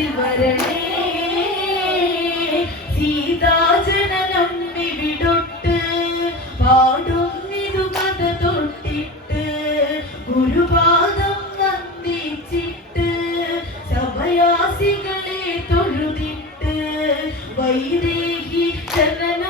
മനസ്സിൽ വരണേ സീതാജനനം ഇവിടൊട്ട് പാടുന്നിതു കഥ തൊട്ടിട്ട് ഗുരുപാദം വന്ദിച്ചിട്ട് സഭയാസികളെ തൊഴുതിട്ട് വൈദേഹി ജനനം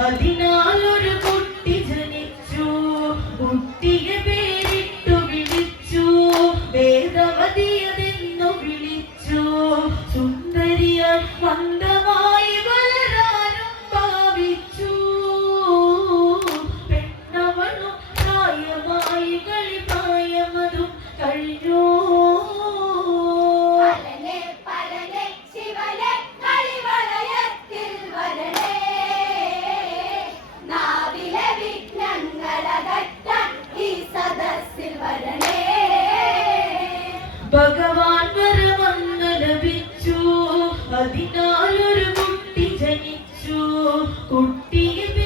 பதினாலொரு ഒരു കുട്ടി ജനിച്ചു. കുട്ടിയെ